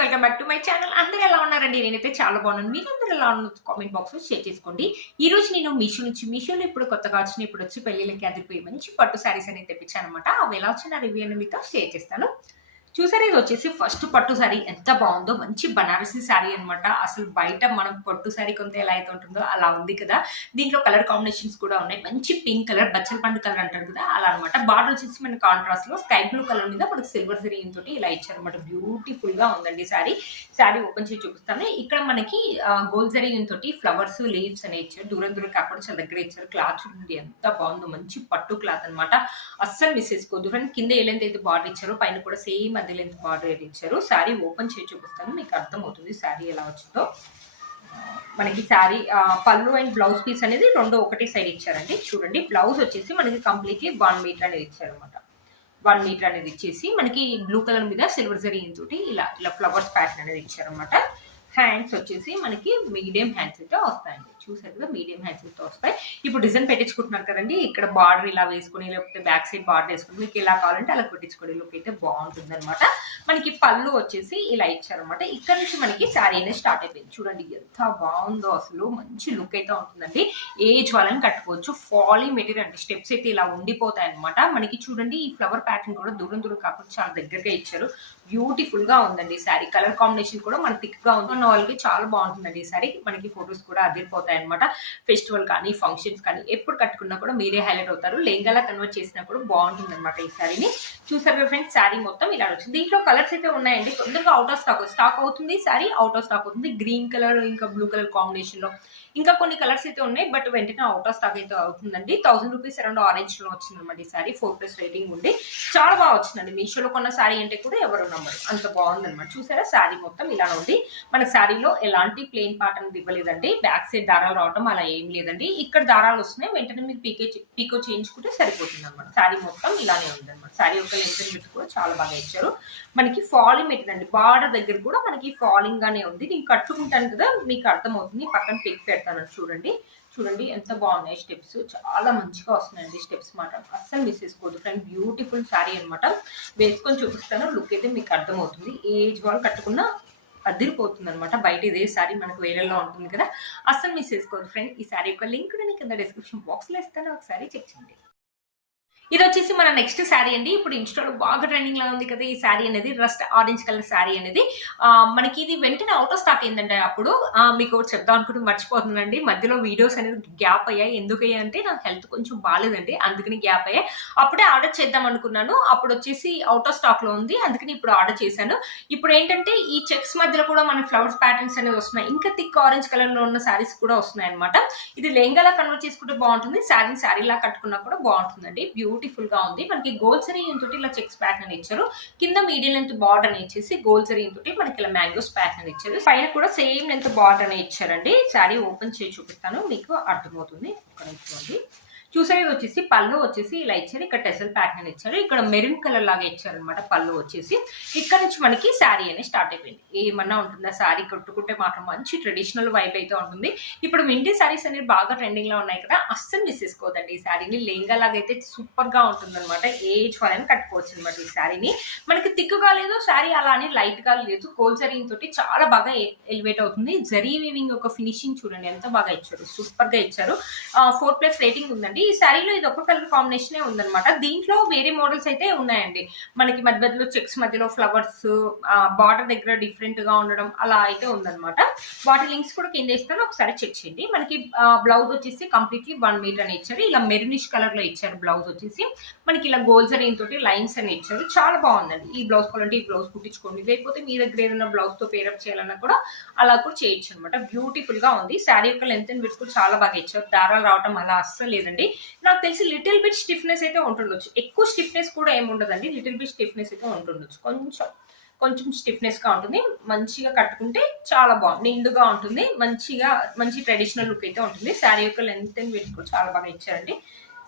Welcome back to my channel. అందరూ ఎలా ఉన్నారండి? నేనైతే చాలా బాగున్నాను. మీరందరూ ఎలా ఉన్న కామెంట్ బాక్స్ లో షేర్ చేసుకోండి. ఈ రోజు నేను మీషోలో ఇప్పుడు కొత్తగా వచ్చిన ఇప్పుడు వచ్చి పెళ్లిళ్ళకి అదిరిపోయి మంచి పట్టు శారీస్ అనేది తెప్పించాను అనమాట. అవి ఎలా వచ్చిన రివ్యూ అని మీతో షేర్ చేస్తాను. చూసారు, ఇది వచ్చేసి ఫస్ట్ పట్టు శారీ ఎంత బాగుందో. మంచి బనారసీ శారీ అనమాట. అసలు బయట మనం పట్టు శారీ కొంత ఎలా అయితే ఉంటుందో అలా ఉంది కదా. దీంట్లో కలర్ కాంబినేషన్స్ కూడా ఉన్నాయి. మంచి పింక్ కలర్, బచ్చల పండు కలర్ అంటారు కదా, అలా అనమాట. బార్డర్ వచ్చేసి మన కాంట్రాస్ట్ లో స్కై బ్లూ కలర్ మీద మనకి సిల్వర్ జరీ తోటి ఇలా ఇచ్చారనమాట. బ్యూటిఫుల్ గా ఉందండి శారీ ఓపెన్ చేసి చూపిస్తాను. ఇక్కడ మనకి గోల్డ్ జరీ తోటి ఫ్లవర్స్, లీవ్స్ అనేవి ఇచ్చారు. దూరం కాకుండా చాలా దగ్గర ఇచ్చారు. క్లాత్ చూడండి ఎంత బాగుందో. మంచి పట్టు క్లాత్ అనమాట. అస్సలు మిస్ చేసుకోవద్దు ఫ్రెండ్. కింద ఏ లెంత్ అయితే బార్డర్ ఇచ్చారో పైన కూడా సేమ్ అదే లెంత్ బార్డర్ ఇచ్చారు. శారీ ఓపెన్ చేసి చూపిస్తాను, మీకు అర్థమవుతుంది శారీ ఎలా వచ్చిందో. మనకి శారీ పళ్ళు అండ్ బ్లౌజ్ పీస్ అనేది రెండు ఒకటి సైడ్ ఇచ్చారండి. చూడండి, బ్లౌజ్ వచ్చేసి మనకి కంప్లీట్లీ 1 మీటర్ అనేది ఇచ్చారు అనమాట. 1 మీటర్ అనేది ఇచ్చేసి మనకి బ్లూ కలర్ మీద సిల్వర్ జరీ తోటి ఇలా ఫ్లవర్స్ ప్యాటర్న్ అనేది ఇచ్చారనమాట. హ్యాండ్స్ వచ్చేసి మనకి మీడియం హ్యాండ్స్ అయితే వస్తాయండి. చూసారు కదా, మీడియం హ్యాండ్స్ అయితే వస్తాయి. ఇప్పుడు డిజైన్ పెట్టించుకుంటున్నారు కదండి, ఇక్కడ బార్డర్ ఇలా వేసుకుని లేకపోతే బ్యాక్ సైడ్ బార్డర్ వేసుకుని మీకు ఎలా కావాలంటే అలా పెట్టించుకోండి. లుక్ అయితే బాగుంటుంది అనమాట. మనకి పళ్ళు వచ్చేసి ఇలా ఇచ్చారనమాట. ఇక్కడ నుంచి మనకి శారీ అనేది స్టార్ట్ అయిపోయింది. చూడండి ఎంత బాగుందో. అసలు మంచి లుక్ అయితే ఉంటుందండి. ఏజ్ వాళ్ళని కట్టుకోవచ్చు. ఫాలీ మెటీరియల్ అంటే స్టెప్స్ అయితే ఇలా ఉండిపోతాయి అనమాట. మనకి చూడండి ఈ ఫ్లవర్ ప్యాటర్న్ కూడా దూరం కాకుండా చాలా దగ్గరగా ఇచ్చారు. బ్యూటిఫుల్ గా ఉందండి శారీ. కలర్ కాంబినేషన్ కూడా మన థిక్ గా ఉన్న వాళ్ళకి చాలా బాగుంటుందండి ఈ శారీ. మనకి ఫొటోస్ కూడా అదిరిపోతాయి అనమాట. ఫెస్టివల్ కానీ ఫంక్షన్స్ కానీ ఎప్పుడు కట్టుకున్నా కూడా మీరే హైలైట్ అవుతారు. లెంగాలా కన్వర్ట్ చేసినా కూడా బాగుంటుంది అనమాట ఈ శారీని. చూసారు ఫ్రెండ్స్, శారీ మొత్తం ఇలా వచ్చింది. దీంట్లో కలర్స్ అయితే ఉన్నాయండి. తొందరగా అవుట్ ఆఫ్ స్టాక్ అవుతుంది. శారీ అవుట్ ఆఫ్ స్టాక్ అవుతుంది. గ్రీన్ కలర్ ఇంకా బ్లూ కలర్ కాంబినేషన్ లో ఇంకా కొన్ని కలర్స్ అయితే ఉన్నాయి, బట్ వెంటనే అవుట్ ఆఫ్ స్టాక్ అయితే అవుతుందండి. 1000 రూపీస్ అరౌండ్ ఆరెంజ్ లో వచ్చింది అనమాట ఈ శారీ. 4+ రేటింగ్ ఉండి చాలా బాగా వచ్చిందండి. మీషోలో కొన్న శారీ అంటే కూడా ఎవరు నమ్మరు, అంత బాగుందన్నమాట. చూసారా, శారీ మొత్తం ఇలా ఉంది. మన శారీలో ఎలాంటి ప్లెయిన్ పార్ట్ అనేది ఇవ్వలేదండి. బ్యాక్ సైడ్ దారాలు రావడం అలా ఏం లేదండి. ఇక్కడ దారాలు వస్తున్నాయి, వెంటనే మీరు పీకో చేయించుకుంటే సరిపోతుంది అనమాట. శారీ మొత్తం ఇలానే ఉంది అనమాట. శారీ యొక్క లెంత్ విడ్త్ కూడా చాలా బాగా ఇచ్చారు. మనకి ఫాలింగ్ మెటీరియల్ అండి. బార్డర్ దగ్గర కూడా మనకి ఫాలింగ్ గానే ఉంది. నేను కట్టుకుంటాను కదా, మీకు అర్థమవుతుంది. పక్కన పిక్ పెడతాను చూడండి. చూడండి ఎంత బాగున్నాయి స్టెప్స్. చాలా మంచిగా వస్తున్నాయండి స్టెప్స్ మాట. అస్సలు మిస్ చేసుకోవద్దు ఫ్రెండ్. బ్యూటిఫుల్ శారీ అనమాట. వేసుకొని చూపిస్తాను, లుక్ అయితే మీకు అర్థమవుతుంది. ఏజ్ వాళ్ళు కట్టుకున్న అదిరిపోతుంది అనమాట. బయట ఇదే శారీ మనకు వేరేలో ఉంటుంది కదా, అస్సలు మిస్ చేసుకోవద్దు ఫ్రెండ్. ఈ శారీ యొక్క లింక్ నేను కింద డిస్క్రిప్షన్ బాక్స్ లో ఇస్తాను, ఒకసారి చెక్ చేయండి. ఇది వచ్చేసి మన నెక్స్ట్ శారీ అండి. ఇప్పుడు ఇన్స్టాలో బాగా ట్రెండింగ్ లా ఉంది కదా ఈ శారీ అనేది. రస్ట్ ఆరెంజ్ కలర్ శారీ అనేది మనకి ఇది వెంటనే అవుట్ ఆఫ్ స్టాక్ అయిందండి. అప్పుడు మీకు చెప్దాం అనుకుంటూ మర్చిపోతుందండి. మధ్యలో వీడియోస్ అనేది గ్యాప్ అయ్యాయి. ఎందుకు అంటే నాకు హెల్త్ కొంచెం బాగాలేదండి, అందుకని గ్యాప్ అయ్యాయి. అప్పుడే ఆర్డర్ చేద్దాం అనుకున్నాను, అప్పుడు వచ్చేసి అవుట్ ఆఫ్ స్టాక్ లో ఉంది, అందుకని ఇప్పుడు ఆర్డర్ చేశాను. ఇప్పుడు ఏంటంటే ఈ చెక్స్ మధ్యలో కూడా మనకి ఫ్లవర్స్ ప్యాటర్న్స్ అనేది వస్తున్నాయి. ఇంకా థిక్ ఆరెంజ్ కలర్ లో ఉన్న శారీస్ కూడా వస్తున్నాయి అనమాట. ఇది లెహంగాలా కన్వర్ట్ చేసుకుంటే బాగుంటుంది, శారీలా కట్టుకున్నా కూడా బాగుంటుందండి. బ్యూటిఫుల్ గా ఉంది. మనకి గోల్డ్ జరీ తోటి ఇలా చెక్స్ ప్యాటర్న్ ఇచ్చారు. కింద మీడియం లెంత్ బార్డర్ అని ఇచ్చేసి గోల్డ్ జరీ తోటి మనకి ఇలా మ్యాంగోస్ ప్యాటర్న్ ఇచ్చారు. పైన కూడా సేమ్ లెంత్ బార్డర్ అని ఇచ్చారండి. శారీ ఓపెన్ చేసి చూపిస్తాను, మీకు అర్థమవుతుంది. ఒక నిమిషం. చూసారు, ఇది వచ్చేసి పళ్ళు వచ్చేసి ఇలా ఇచ్చారు. ఇక్కడ టెసల్ ప్యాటర్న్ ఇచ్చారు. ఇక్కడ మెరూన్ కలర్ లాగా ఇచ్చారనమాట పళ్ళు వచ్చేసి. ఇక్కడ నుంచి మనకి శారీ అనేది స్టార్ట్ అయిపోయింది. ఏమన్నా ఉంటుందా, శారీ కట్టుకుంటే మాత్రం మంచి ట్రెడిషనల్ వైబ్ అయితే ఉంటుంది. ఇప్పుడు వింటే శారీస్ అనేది బాగా ట్రెండింగ్ లో ఉన్నాయి కదా, అస్సలు మిస్ చేసుకోవద్దండి ఈ శారీని. లెహంగా లాగా అయితే సూపర్ గా ఉంటుంది అనమాట. ఏజ్ వాళ్ళని కట్టుకోవచ్చు అనమాట ఈ శారీని. మనకి థిక్గా లేదు శారీ, అలా అని లైట్ గా లేదు. గోల్డ్ జరీ తోటి చాలా బాగా ఎలివేట్ అవుతుంది. జరీ వీవింగ్ ఒక ఫినిషింగ్ చూడండి ఎంత బాగా ఇచ్చారు, సూపర్ గా ఇచ్చారు. 4+ రేటింగ్ ఉందండి. ఈ శారీలో ఇది ఒక కలర్ కాంబినేషన్ ఉందన్నమాట. దీంట్లో వేరే మోడల్స్ అయితే ఉన్నాయండి. మనకి మధ్యలో చెక్స్ మధ్యలో ఫ్లవర్స్, బార్డర్ దగ్గర డిఫరెంట్ గా ఉండడం అలా అయితే ఉందన్నమాట. వాటి లింక్స్ కూడా కింద ఇస్తాను, ఒకసారి చెక్ చేయండి. మనకి బ్లౌజ్ వచ్చేసి కంప్లీట్లీ 1 మీటర్ అని ఇచ్చారు. ఇలా మెరూనిష్ కలర్ లో ఇచ్చారు. బ్లౌజ్ వచ్చేసి మనకి ఇలా గోల్డ్ జరీ తోటి లైన్స్ అని ఇచ్చారు. చాలా బాగుందండి. ఈ బ్లౌజ్ కావాలంటే ఈ బ్లౌజ్ కుట్టించుకోండి, లేకపోతే మీ దగ్గర ఏదైనా బ్లౌజ్ తో పేరప్ చేయాలన్నా కూడా అలా కూడా చేయొచ్చు అనమాట. బ్యూటిఫుల్ గా ఉంది. శారీ యొక్క లెంత్ అండ్ విడ్త్ కూడా చాలా బాగా ఇచ్చారు. దారాలు రావటం అలా అస్సలు లేదండి. నాకు తెలిసి లిటిల్ బిట్ స్టిఫ్నెస్ అయితే ఉంటుండొచ్చు. ఎక్కువ స్టిఫ్నెస్ కూడా ఏమి ఉండదండి. లిటిల్ బిట్ స్టిఫ్నెస్ అయితే ఉంటుండొచ్చు. కొంచెం స్టిఫ్నెస్ గా ఉంటుంది. మంచిగా కట్టుకుంటే చాలా బాగుంది, నిండుగా ఉంటుంది. మంచి ట్రెడిషనల్ లుక్ అయితే ఉంటుంది. శారీ యొక్క లెంత్ అండ్ విడ్త్ కూడా చాలా బాగా ఇచ్చారండి.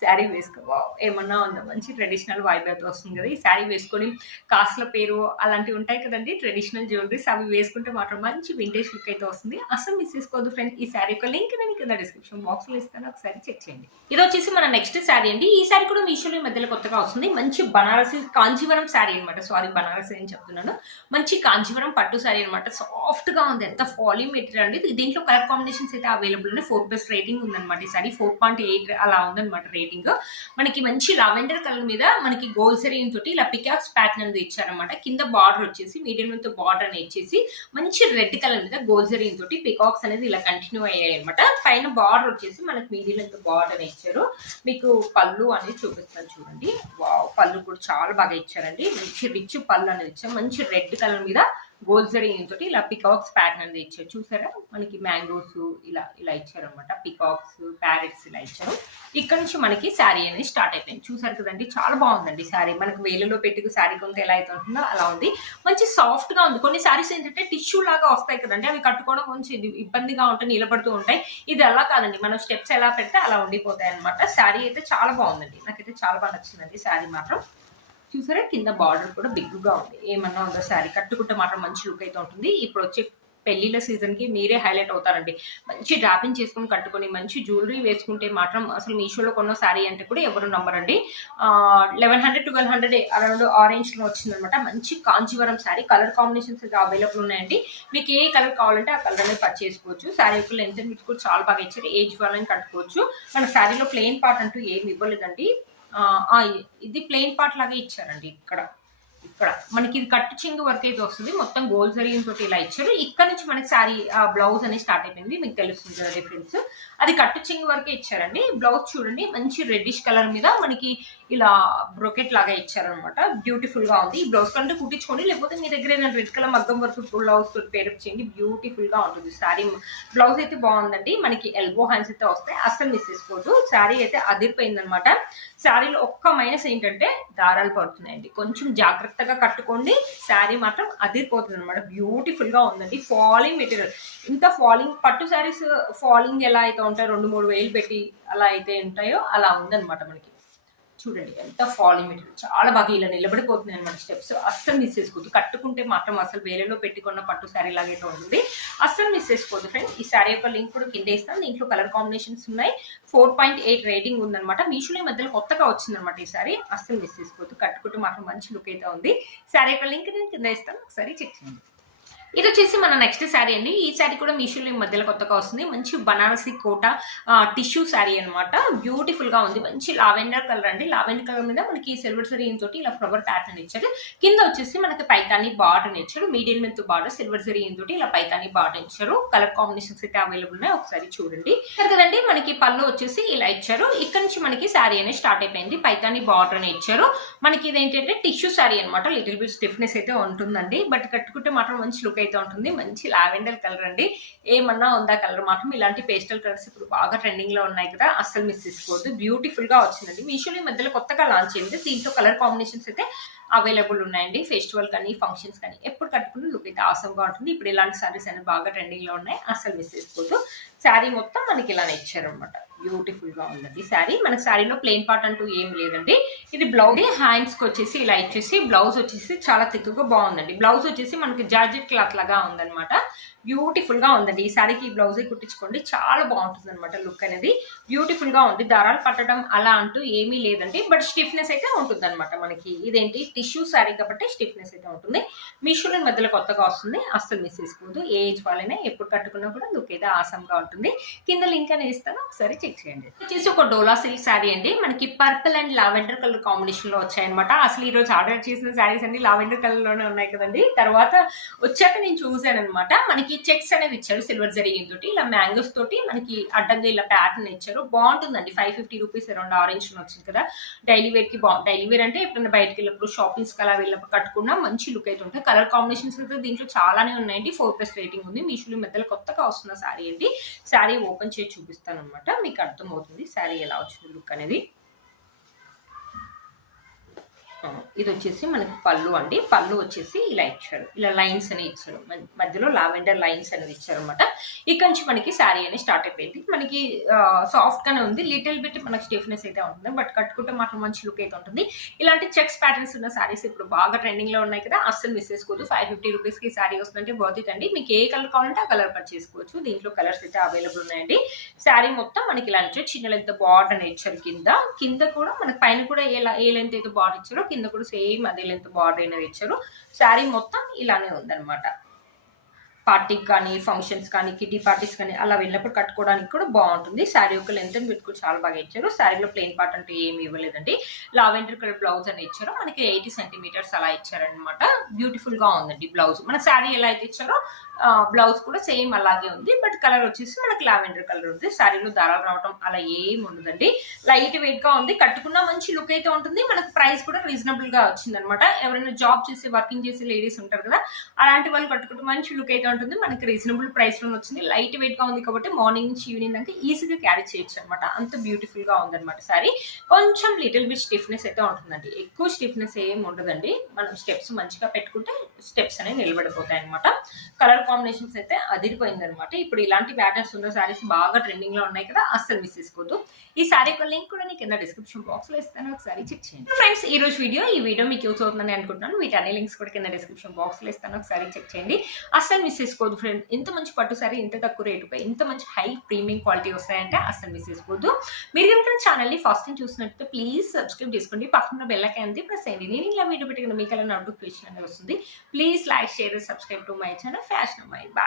శారీ వేసుకో ఏమన్నా ఉందా మంచి ట్రెడిషనల్ వైబ్ అయితే వస్తుంది కదా. ఈ శారీ వేసుకొని కాస్ట్ల పేరు అలాంటివి ఉంటాయి కదండి ట్రెడిషనల్ జ్యువెలరీస్, అవి వేసుకుంటే మాత్రం మంచి వింటేజ్ లుక్ అయితే వస్తుంది. అసలు మిస్ చేసుకోవద్దు ఫ్రెండ్స్. ఈ శారీ యొక్క లింక్ నేను కింద డిస్క్రిప్షన్ బాక్స్ లో ఇస్తాను, ఒకసారి చెక్ చేయండి. ఇది వచ్చేసి మన నెక్స్ట్ శారీ అండి. ఈ శారీ కూడా మీషోలో ఈ మధ్యలో కొత్తగా వస్తుంది. మంచి బనారసి కాంజీవరం శారీ అనమాట. సారీ బనారసి అని చెప్తున్నాను. మంచి కాంజీవరం పట్టు శారీ అనమాట. సాఫ్ట్ గా ఉంది, ఎంత ఫాలీ మెటీరియల్ అండి. దీంట్లో కలర్ కాంబినేషన్స్ అయితే అవైలబుల్ ఉన్నాయి. 4+ రేటింగ్ ఉందన్నమాట. ఈ సారీ 4.8 అలా ఉందన్నమాట రేటింగ్. మనకి మంచి లావెండర్ కలర్ మీద మనకి గోల్డ్ జరీన్ తోటి ఇలా పికాక్స్ ప్యాటర్న్ అనేది ఇచ్చారనమాట. కింద బార్డర్ వచ్చేసి మీడియం తో బార్డర్ అనేది ఇచ్చేసి మంచి రెడ్ కలర్ మీద గోల్డ్ జరీన్ తోటి పికాక్స్ అనేది ఇలా కంటిన్యూ అయ్యాయి అనమాట. పైన బార్డర్ వచ్చేసి మనకి మీడియం తో బార్డర్ అనేది ఇచ్చారు. మీకు పళ్ళు అనేది చూపిస్తాను చూడండి. వావ్, పళ్ళు కూడా చాలా బాగా ఇచ్చారండి. మంచి రిచ్ పళ్ళు అనేది ఇచ్చారు. మంచి రెడ్ కలర్ మీద గోల్డ్ జరీన్ తోటి ఇలా పికాక్స్ ప్యాటర్న్ అనేది ఇచ్చారు. చూసారా, మనకి మ్యాంగోస్ ఇలా ఇలా ఇచ్చారు అనమాట. పికాక్స్, ప్యారెట్స్ ఇలా ఇచ్చారు. ఇక్కడ నుంచి మనకి శారీ అనేది స్టార్ట్ అయిపోయింది. చూసారు కదండి, చాలా బాగుందండి శారీ. మనకు వేలులో పెట్టుకు శారీ కొంత ఎలా అయితే ఉంటుందో అలా ఉంది. మంచి సాఫ్ట్ గా ఉంది. కొన్ని శారీస్ ఏంటంటే టిష్యూ లాగా వస్తాయి కదండి, అవి కట్టుకోవడం కొంచెం ఇబ్బందిగా ఉంటాయి, నిలబడుతూ ఉంటాయి. ఇది అలా కాదండి, మనం స్టెప్స్ ఎలా పెడితే అలా ఉండిపోతాయి అనమాట. శారీ అయితే చాలా బాగుందండి, నాకైతే చాలా బాగా నచ్చిందండి శారీ మాత్రం. చూసారా, కింద బార్డర్ కూడా బిగ్గా ఉంది. ఏమన్నా ఉందో శారీ కట్టుకుంటే మాత్రం మంచి లుక్ అయితే ఉంటుంది. ఇప్పుడు వచ్చే పెళ్లిళ్ళ సీజన్ కి మీరే హైలైట్ అవుతారండి. మంచి డ్రాపింగ్ చేసుకుని కట్టుకొని మంచి జ్యువెలరీ వేసుకుంటే మాత్రం అసలు మీషోలో కొన్న శారీ అంటే కూడా ఎవరు నమ్మరండి. 1100-1200 అరౌండ్ ఆరెంజ్ లో వచ్చిందనమాట. మంచి Kanjeevaram sari. Colour combinations available ఉన్నాయండి. మీకు ఏ కలర్ కావాలంటే ఆ కలర్ అనేది పర్చేస్ చేసుకోవచ్చు. శారీ యొక్క లెంత్ మీకు కూడా చాలా బాగా ఇచ్చారు. ఏజ్ వాళ్ళని కట్టుకోవచ్చు. మన శారీలో ప్లెయిన్ పార్ట్ అంటూ ఏమి ఇవ్వలేదండి. ఇది ప్లెయిన్ పార్ట్ లాగే ఇచ్చారండి. ఇక్కడ మనకి ఇది కట్టు చింగు వర్క్ అయితే వస్తుంది. మొత్తం గోల్డ్ జరీన్ తోటి ఇలా ఇచ్చారు. ఇక్కడ నుంచి మనకి శారీ బ్లౌజ్ అనేది స్టార్ట్ అయిపోయింది. మీకు తెలుస్తుంది కదా డిఫరెన్స్. అది కట్టు చింగు వరకే ఇచ్చారండి. బ్లౌజ్ చూడండి, మంచి రెడ్డిష్ కలర్ మీద మనకి ఇలా బ్రోకెట్ లాగా ఇచ్చారనమాట. బ్యూటిఫుల్ గా ఉంది. ఈ బ్లౌజ్ కంటే కుట్టించుకోండి, లేకపోతే మీ దగ్గర ఏదైనా రెడ్ కలర్ మగ్గం వర్క్ బ్లౌజ్ తోటి పేరప్ చేయండి. బ్యూటిఫుల్ గా ఉంటుంది శారీ. బ్లౌజ్ అయితే బాగుందండి. మనకి ఎల్బో హ్యాండ్స్ అయితే వస్తాయి, అస్సలు మిస్ చేసుకోవద్దు. శారీ అయితే అదిరిపోయింది అనమాట. శారీలో ఒక్క మైనస్ ఏంటంటే దారాలు పడుతున్నాయండి, కొంచెం జాగ్రత్తగా కట్టుకోండి. శారీ మాత్రం అదిరిపోతుంది అనమాట. బ్యూటిఫుల్ గా ఉందండి. Falling material. ఇంత ఫాలింగ్ పట్టు శారీస్ ఫాలింగ్ ఎలా అయితే ఉంటాయో 2-3 వేలు పెట్టి అలా అయితే ఉంటాయో అలా ఉందన్నమాట. మనకి చూడండి ఎంత ఫాలింగ్ మెటీరియల్, చాలా బాగా ఇలా నిలబడిపోతుంది అనమాట. స్టెప్స్ అస్సలు మిస్ చేసుకోవద్దు. కట్టుకుంటే మాత్రం అసలు వేరేలో పెట్టుకున్న పట్టు శారీ లాగైతే ఉంటుంది, అస్సలు మిస్ చేసుకోవద్దు ఫ్రెండ్స్. ఈ శారీ యొక్క లింక్ కూడా కింద ఇస్తాను. దీంట్లో కలర్ కాంబినేషన్స్ ఉన్నాయి. 4.8 రేటింగ్ ఉందన్నమాట. మీషోలో ఈ మధ్యలో కొత్తగా వచ్చిందనమాట ఈ శారీ. అస్సలు మిస్ చేసుకోవద్దు. కట్టుకుంటే మాత్రం మంచి లుక్ అయితే ఉంది. శారీ యొక్క లింక్ నేను కింద ఇస్తాను, ఒకసారి చెక్ చేయండి. ఇది వచ్చేసి మన నెక్స్ట్ శారీ అండి. ఈ శారీ కూడా మీషోలో ఈ మధ్యలో కొత్తగా వస్తుంది. మంచి బనారసి కోట టిష్యూ శారీ అనమాట. బ్యూటిఫుల్ గా ఉంది. మంచి లావెండర్ కలర్ అండి. లావెండర్ కలర్ మీద మనకి సిల్వర్ జరీన్ తోటి ఇలా ఫ్లవర్ ప్యాటర్న్ ఇచ్చారు. కింద వచ్చేసి మనకి పైతాని బార్డర్ ఇచ్చారు. Medium length border silver Zareen తోటి ఇలా పైతాని బార్డర్ ఇచ్చారు. కలర్ కాంబినేషన్స్ అయితే అవైలబుల్ ఉన్నాయి, ఒకసారి చూడండి. కదండి, మనకి పళ్ళు వచ్చేసి ఇలా ఇచ్చారు. ఇక్కడ నుంచి మనకి శారీ అనేది స్టార్ట్ అయిపోయింది. పైతాని బార్డర్ అని ఇచ్చారు. మనకి ఇదేంటంటే టిష్యూ శారీ అనమాట. లిటిల్ బిట్ స్టిఫ్నెస్ అయితే ఉంటుందండి, బట్ కట్టుకుంటే మాత్రం మంచి లుక్ అయితే ఉంటుంది. మంచి లావెండర్ కలర్ అండి. ఏమన్నా ఉందా కలర్ మాత్రం. ఇలాంటి పేస్టల్ కలర్స్ ఇప్పుడు బాగా ట్రెండింగ్ లో ఉన్నాయి కదా, అస్సలు మిస్ చేసుకోవద్దు. బ్యూటిఫుల్ గా వచ్చిందండి. మీషోలో ఈ మధ్యలో కొత్తగా లాంచ్ అయింది. దీంట్లో కలర్ కాంబినేషన్స్ అయితే అవైలబుల్ ఉన్నాయండి. ఫెస్టివల్ కానీ ఫంక్షన్స్ కానీ ఎప్పుడు కట్టుకున్న లుక్ అయితే ఆసమ్ గా ఉంటుంది. ఇప్పుడు ఇలాంటి సారీస్ అనేవి బాగా ట్రెండింగ్ లో ఉన్నాయి, అస్సలు మిస్ చేసుకోవద్దు. శారీ మొత్తం మనకి ఇలానే ఇచ్చారు అనమాట. బ్యూటిఫుల్ గా ఉందండి శారీ. మనకి శారీలో ప్లెయిన్ పార్ట్ అంటూ ఏం లేదండి. ఇది బ్లౌజ్ హ్యాండ్స్ కి వచ్చేసి ఇలా ఇచ్చేసి బ్లౌజ్ వచ్చేసి చాలా థిక్గా బాగుందండి. బ్లౌజ్ వచ్చేసి మనకి జార్జెట్ క్లాత్ లాగా ఉందన్నమాట. బ్యూటిఫుల్ గా ఉందండి. ఈ శారీకి బ్లౌజ్ కుట్టించుకోండి, చాలా బాగుంటుంది అనమాట. లుక్ అనేది బ్యూటిఫుల్ గా ఉంది. దారాలు పట్టడం అలా అంటూ ఏమీ లేదండి, బట్ స్టిఫ్నెస్ అయితే ఉంటుంది అనమాట. మనకి ఇదేంటి టిష్యూ శారీ కాబట్టి స్టిఫ్నెస్ అయితే ఉంటుంది. మీషోలో మధ్యలో కొత్తగా వస్తుంది, అస్సలు మిస్ చేసుకోవద్దు. ఏ ఏజ్ వాళ్ళైనా ఎప్పుడు కట్టుకున్నా కూడా లుక్ అయితే ఆసమ్ గా ఉంటుంది. కింద లింక్ అనేది ఇస్తాను, ఒకసారి చెక్ చేయండి. వచ్చేసి ఒక డోలా సిల్క్ శారీ అండి. మనకి purple and lavender colour combination లో వచ్చాయన్నమాట. అసలు ఈ రోజు ఆర్డర్ చేసిన శారీస్ అన్ని లావెండర్ కలర్ లోనే ఉన్నాయి కదండి. తర్వాత వచ్చాక నేను చూసాను అనమాట. మనకి చెక్స్ అనేది ఇచ్చారు సిల్వర్ జరీన్ తోటి, ఇలా మ్యాంగోస్ తోటి మనకి అడ్డంగా ఇలా ప్యాటర్న్ ఇచ్చారు. బాగుంటుందండి. 550 రూపీస్ అరౌండ్ ఆరెంజ్ వచ్చింది కదా. డైలీ వేర్ కి డైలీ వేర్ అంటే ఎప్పుడైనా బయటకి వెళ్ళినప్పుడు షాపింగ్స్ అలా వెళ్ళినప్పుడు కట్టుకున్నా మంచి లుక్ అయితే ఉంటుంది. కలర్ కాంబినేషన్స్ అయితే దీంట్లో చాలానే ఉన్నాయండి. 4+ రేటింగ్ ఉంది. మీషోలో మధ్యలో కొత్తగా వస్తున్న శారీ అండి. శారీ ఓపెన్ చేసి చూపిస్తాను అనమాట, మీకు అర్థమవుతుంది శారీ ఎలా వచ్చింది లుక్ అనేది. ఇది వచ్చేసి మనకి పళ్ళు అండి. పళ్ళు వచ్చేసి ఇలా ఇచ్చారు, ఇలా లైన్స్ అని ఇచ్చారు, మధ్యలో లావెండర్ లైన్స్ అనేది ఇచ్చారు అనమాట. ఇక్కడ నుంచి మనకి శారీ అనేది స్టార్ట్ అయిపోయింది. మనకి సాఫ్ట్ గానే ఉంది, లిటిల్ బిట్ మనకి స్టిఫ్నెస్ అయితే ఉంటుంది, బట్ కట్టుకుంటే మాత్రం మంచి లుక్ అయితే ఉంటుంది. ఇలాంటి చెక్స్ ప్యాటర్న్స్ ఉన్న శారీస్ ఇప్పుడు బాగా ట్రెండింగ్ లో ఉన్నాయి కదా, అస్సలు మిస్ చేసుకోవద్దు. 550 రూపీస్ కి శారీ వస్తుందంటే వర్త్ ఇట్ అండి. మీకు ఏ కలర్ కావాలంటే ఆ కలర్ కట్ చేసుకోవచ్చు. దీంట్లో కలర్స్ అయితే అవైలబుల్ ఉన్నాయండి. శారీ మొత్తం మనకి ఇలాంటి చిన్న లెంత్ బార్డర్ అనేది ఇచ్చారు. కింద కూడా మనకి పైన కూడా ఏ లెంత్ అయితే బార్డర్ ఇచ్చారో కింద కూడా సేమ్ అదే లెంత్ బార్డర్ అనేది ఇచ్చారు. శారీ మొత్తం ఇలానే ఉందన్నమాట. పార్టీకి కానీ, ఫంక్షన్స్ కానీ, కిటీ పార్టీస్ కానీ అలా వెళ్ళినప్పుడు కట్టుకోవడానికి కూడా బాగుంటుంది. శారీ యొక్క లెంత్ అని పెట్టుకుని చాలా బాగా ఇచ్చారు. శారీలో ప్లెయిన్ పార్ట్ అంటే ఏమి ఇవ్వలేదండి. లావెండర్ కలర్ బ్లౌజ్ అని ఇచ్చారు. మనకి 80 సెంటీమీటర్స్ అలా ఇచ్చారనమాట. బ్యూటిఫుల్ గా ఉందండి బ్లౌజ్. మన శారీ ఎలా అయితే ఇచ్చారో బ్లౌజ్ కూడా సేమ్ అలాగే ఉంది, బట్ కలర్ వచ్చేసి మనకి లావెండర్ కలర్ ఉంది. శారీలో దారాలు రావడం అలా ఏమి ఉండదండి. లైట్ వెయిట్ గా ఉంది, కట్టుకున్న మంచి లుక్ అయితే ఉంటుంది. మనకు ప్రైస్ కూడా రీజనబుల్ గా వచ్చింది అనమాట. ఎవరైనా జాబ్ చేసి వర్కింగ్ చేసే లేడీస్ ఉంటారు కదా, అలాంటి వాళ్ళు కట్టుకుంటే మంచి లుక్ అయితే ఉంటుంది. మనకి రీజనబుల్ ప్రైస్ లో వచ్చింది. లైట్ వెయిట్ గా ఉంది కాబట్టి మార్నింగ్ నుంచి ఈవినింగ్ దాకా ఈజీగా క్యారీ చేయొచ్చు అనమాట. అంత బ్యూటిఫుల్ గా ఉందన్నమాట శారీ. కొంచెం లిటిల్ బిట్ స్టిఫ్నెస్ అయితే ఉంటుందండి, ఎక్కువ స్టిఫ్నెస్ ఏమి ఉండదండి. మనం స్టెప్స్ మంచిగా పెట్టుకుంటే స్టెప్స్ అనేవి నిలబడిపోతాయి అనమాట. కలర్ కాంబినేషన్స్ అయితే అదిరిపోయింది అనమాట. ఇప్పుడు ఇలాంటి ప్యాటర్న్స్ ఉన్న శారీస్ బాగా ట్రెండింగ్ లో ఉన్నాయి కదా, అస్సలు మిస్ చేసుకోవద్దు. ఈ శారీ యొక్క లింక్ కూడా నేను కింద డిస్క్రిప్షన్ బాక్స్ లో ఇస్తాను, ఒకసారి చెక్ చేయండి. ఫ్రెండ్స్, ఈ రోజు వీడియో మీకు యూస్ అవుతుందని అనుకుంటున్నాను. వీటి అన్ని లింక్స్ కూడా కింద డిస్క్రిప్షన్ బాక్స్ లో ఇస్తాను, ఒకసారి చెక్ చేయండి. అస్సలు మిస్ చేసుకోవద్దు ఫ్రెండ్స్. ఇంత మంచి పట్టు శారీ ఇంత తక్కువ రేటుపై ఇంత మంచి హై ప్రీమియం క్వాలిటీ వస్తాయంటే అస్సలు మిస్ చేసుకోవద్దు. మీరు కనుక ఛానల్ ని ఫస్ట్ టైం చూసినట్టు ప్లీజ్ సబ్స్క్రైబ్ చేసుకోండి. పక్కన బెల్ ఐకాన్ అంతే ప్రెస్ చేయండి. నేను ఇలా వీడియో పెట్టిన మీకు అలా నోటిఫికేషన్ అనేది వస్తుంది. Please like, share, subscribe to my channel fashion అమ్మాయి. బాయ్.